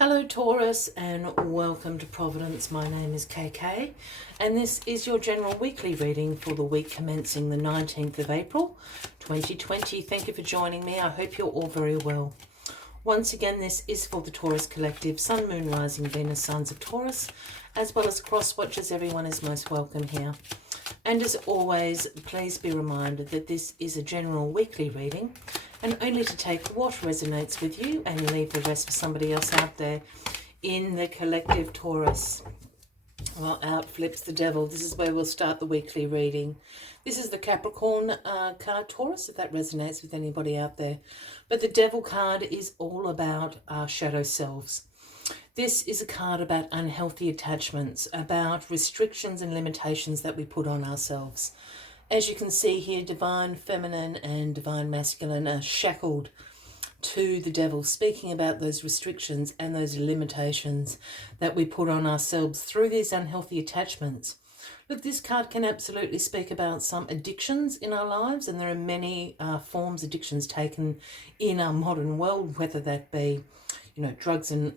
Hello Taurus and welcome to Providence. My name is KK and this is your general weekly reading for the week commencing the 19th of April 2020. Thank you for joining me. I hope you're all very well. Once again, this is for the Taurus Collective, Sun, Moon, Rising, Venus, Signs of Taurus, as well as cross watchers. Everyone is most welcome here. And as always, please be reminded that this is a general weekly reading and only to take what resonates with you and leave the rest for somebody else out there in the collective. Taurus. Well, out flips the devil. This is where we'll start the weekly reading. This is the Capricorn card, Taurus, if that resonates with anybody out there. But the devil card is all about our shadow selves. This is a card about unhealthy attachments, about restrictions and limitations that we put on ourselves. As you can see here, divine feminine and divine masculine are shackled to the devil, speaking about those restrictions and those limitations that we put on ourselves through these unhealthy attachments. Look, this card can absolutely speak about some addictions in our lives, and there are many forms addictions taken in our modern world, whether that be, drugs and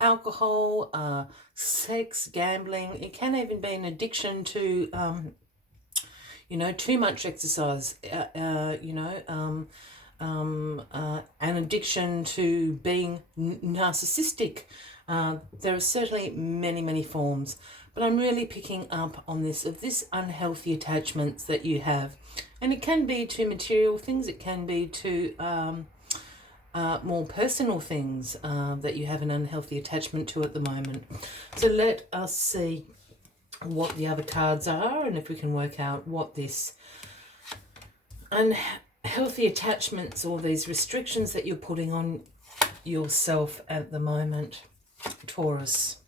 alcohol, sex, gambling. It can even be an addiction to too much exercise, an addiction to being narcissistic. There are certainly many, many forms, but I'm really picking up on this unhealthy attachments that you have. And it can be to material things, it can be to more personal things that you have an unhealthy attachment to at the moment. So let us see what the other cards are and if we can work out what this unhealthy attachments or these restrictions that you're putting on yourself at the moment, Taurus.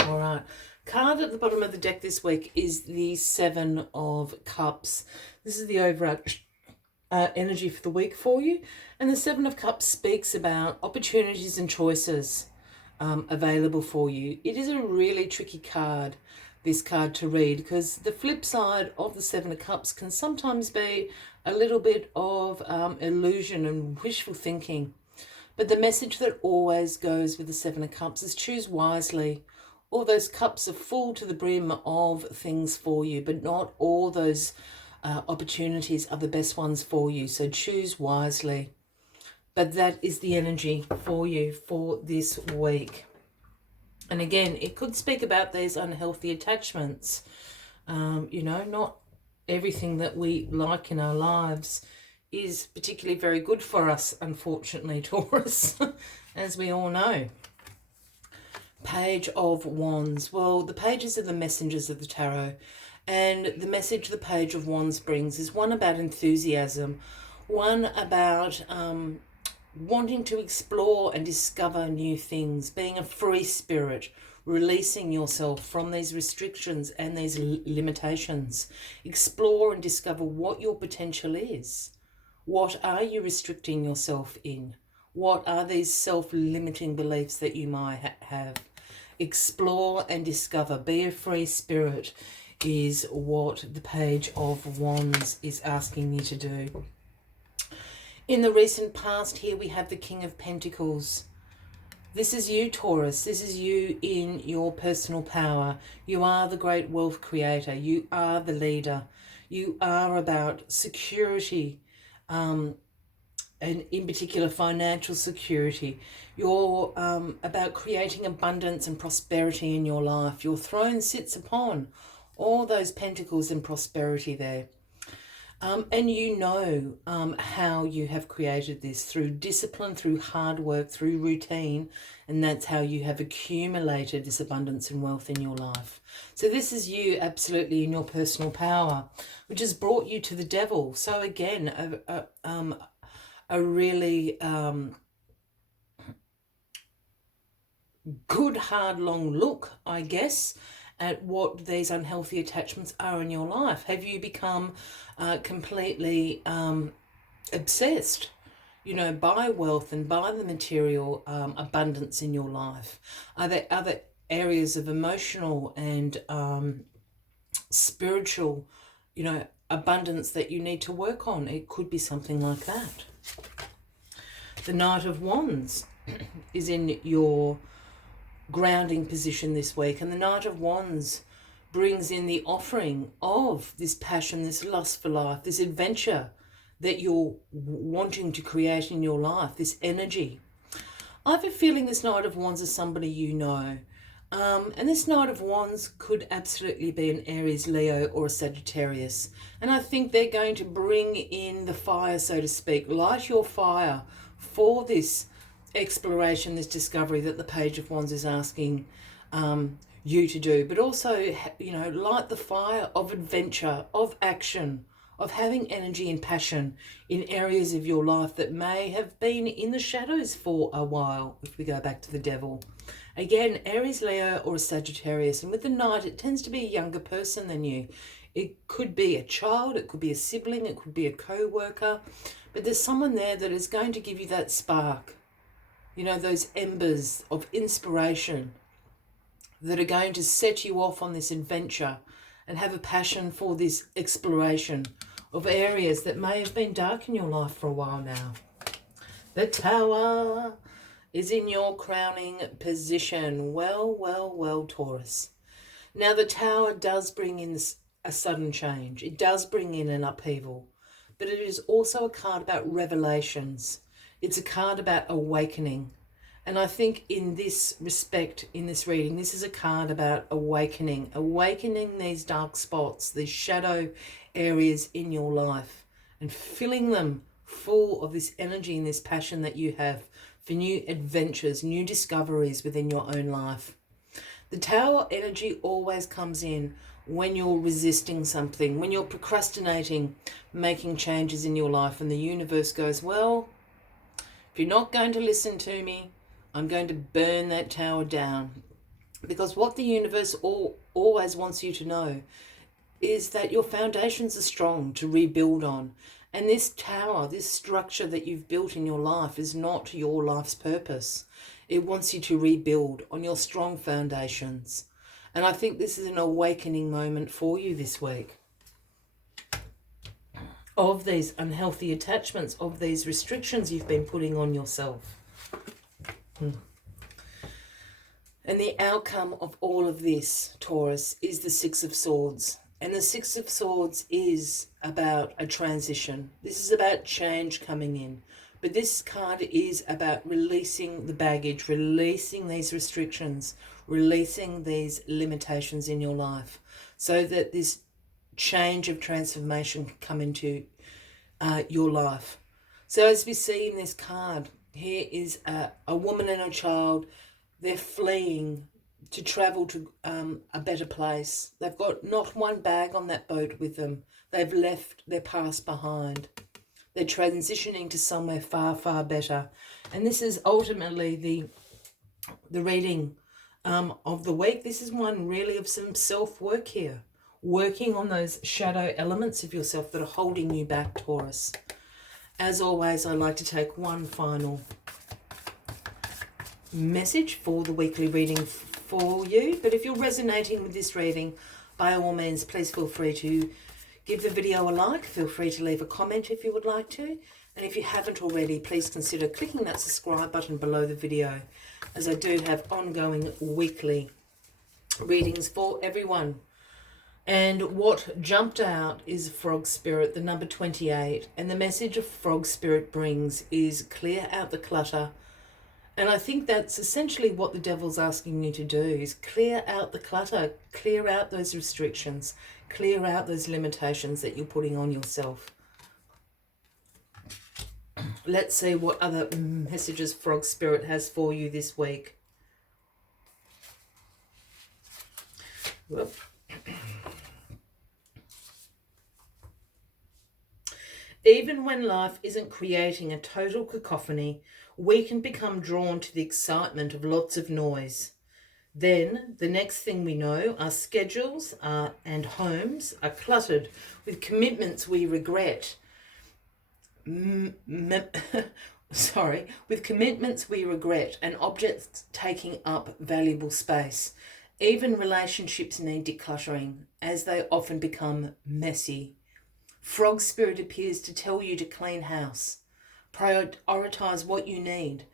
All right, card at the bottom of the deck this week is the Seven of Cups. This is the overarching energy for the week for you, and the Seven of Cups speaks about opportunities and choices available for you. It is a really tricky card, this card, to read, because the flip side of the Seven of Cups can sometimes be a little bit of illusion and wishful thinking. But the message that always goes with the Seven of Cups is choose wisely. All those cups are full to the brim of things for you, but not all those opportunities are the best ones for you. So choose wisely. But that is the energy for you for this week. And again, it could speak about these unhealthy attachments. Not everything that we like in our lives is particularly very good for us, unfortunately, Taurus, as we all know. Page of Wands. Well, the pages are the messengers of the tarot. And the message the Page of Wands brings is one about enthusiasm, one about wanting to explore and discover new things, being a free spirit, releasing yourself from these restrictions and these limitations. Explore and discover what your potential is. What are you restricting yourself in? What are these self-limiting beliefs that you might have? Explore and discover. Be a free spirit is what the Page of Wands is asking you to do. In the recent past here, we have the King of Pentacles. This is you, Taurus. This is you in your personal power. You are the great wealth creator. You are the leader. You are about security, and in particular financial security. You're about creating abundance and prosperity in your life. Your throne sits upon all those pentacles and prosperity there. And how you have created this through discipline, through hard work, through routine, and that's how you have accumulated this abundance and wealth in your life. So this is you absolutely in your personal power, which has brought you to the devil. So again, a really good, hard, long look, I guess, at what these unhealthy attachments are in your life. Have you become completely obsessed, by wealth and by the material abundance in your life? Are there other areas of emotional and spiritual, abundance that you need to work on? It could be something like that. The Knight of Wands. is in your grounding position this week, and the Knight of Wands brings in the offering of this passion, this lust for life, this adventure that you're wanting to create in your life, this energy. I have a feeling this Knight of Wands is somebody you know. And this Knight of Wands could absolutely be an Aries, Leo, or a Sagittarius. And I think they're going to bring in the fire, so to speak, light your fire for this exploration, this discovery that the Page of Wands is asking you to do. But also, light the fire of adventure, of action, of having energy and passion in areas of your life that may have been in the shadows for a while, if we go back to the Devil. Again, Aries, Leo, or a Sagittarius. And with the Knight, it tends to be a younger person than you. It could be a child, it could be a sibling, it could be a co-worker. But there's someone there that is going to give you that spark. Those embers of inspiration that are going to set you off on this adventure and have a passion for this exploration of areas that may have been dark in your life for a while now. The Tower is in your crowning position. Well, Taurus. Now, the Tower does bring in a sudden change. It does bring in an upheaval. But it is also a card about revelations. It's a card about awakening. And I think in this respect, in this reading, this is a card about awakening. Awakening these dark spots, these shadow areas in your life, and filling them full of this energy and this passion that you have for new adventures, new discoveries within your own life. The Tower energy always comes in when you're resisting something, when you're procrastinating, making changes in your life, and the universe goes, well, if you're not going to listen to me, I'm going to burn that tower down. Because what the universe always wants you to know is that your foundations are strong to rebuild on. And this tower, this structure that you've built in your life is not your life's purpose. It wants you to rebuild on your strong foundations. And I think this is an awakening moment for you this week. Of these unhealthy attachments, of these restrictions you've been putting on yourself. And the outcome of all of this, Taurus, is the Six of Swords. And the Six of Swords is about a transition. This is about change coming in. But this card is about releasing the baggage, releasing these restrictions, releasing these limitations in your life, so that this change of transformation can come into your life. So as we see in this card, here is a woman and a child. They're fleeing to travel to a better place. They've got not one bag on that boat with them. They've left their past behind. They're transitioning to somewhere far, far better. And this is ultimately the reading of the week. This is one really of some self-work here. Working on those shadow elements of yourself that are holding you back, Taurus. As always, I like to take one final message for the weekly reading for you. But if you're resonating with this reading, by all means, please feel free to give the video a like. Feel free to leave a comment if you would like to. And if you haven't already, please consider clicking that subscribe button below the video, as I do have ongoing weekly readings for everyone. And what jumped out is Frog Spirit, the number 28. And the message of Frog Spirit brings is clear out the clutter. And I think that's essentially what the devil's asking you to do, is clear out the clutter, clear out those restrictions, clear out those limitations that you're putting on yourself. Let's see what other messages Frog Spirit has for you this week. Whoop. Even when life isn't creating a total cacophony, we can become drawn to the excitement of lots of noise. Then, the next thing we know, our schedules and homes are cluttered with commitments we regret. With commitments we regret and objects taking up valuable space. Even relationships need decluttering, as they often become messy. Frog Spirit appears to tell you to clean house, prioritize what you need,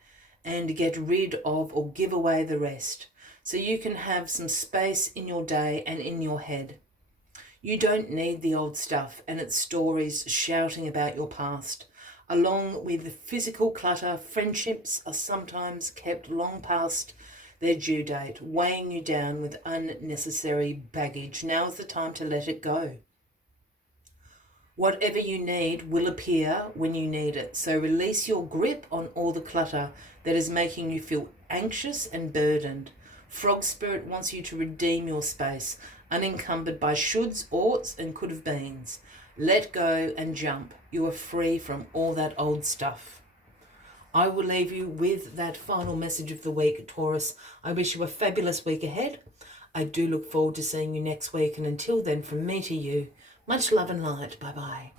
and get rid of or give away the rest, so you can have some space in your day and in your head. You don't need the old stuff and its stories shouting about your past. Along with the physical clutter, friendships are sometimes kept long past their due date, weighing you down with unnecessary baggage. Now is the time to let it go. Whatever you need will appear when you need it. So release your grip on all the clutter that is making you feel anxious and burdened. Frog Spirit wants you to redeem your space, unencumbered by shoulds, oughts, and could have beens. Let go and jump. You are free from all that old stuff. I will leave you with that final message of the week, Taurus. I wish you a fabulous week ahead. I do look forward to seeing you next week, and until then, from me to you, much love and light. Bye-bye.